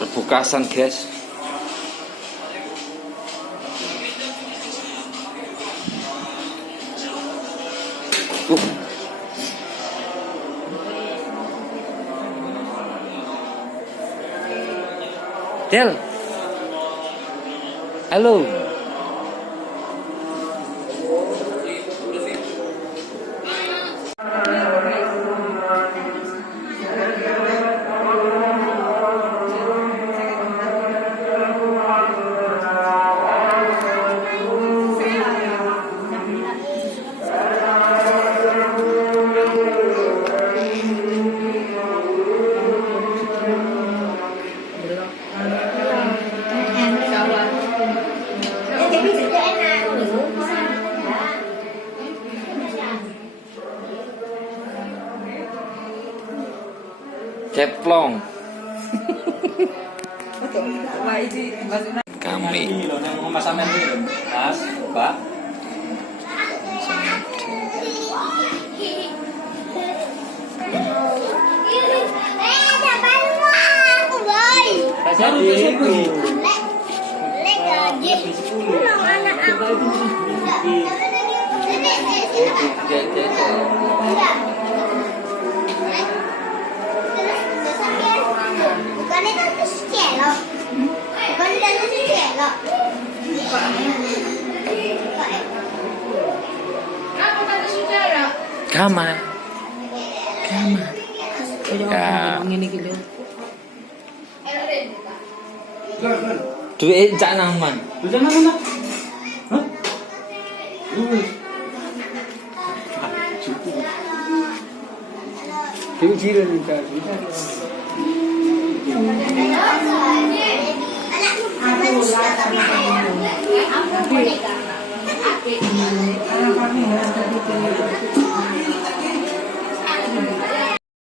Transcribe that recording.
Rebukasan guys. Del. Halo. Ceplong. Kami. Mas Amen dulu, Mas, Pak. Bukan itu terus celok. Bukan itu terus celok. Apa kata saudara? Kamar. Ya. Duit cak naman. Jangan mana? Hah? Dia jiran minta. Anak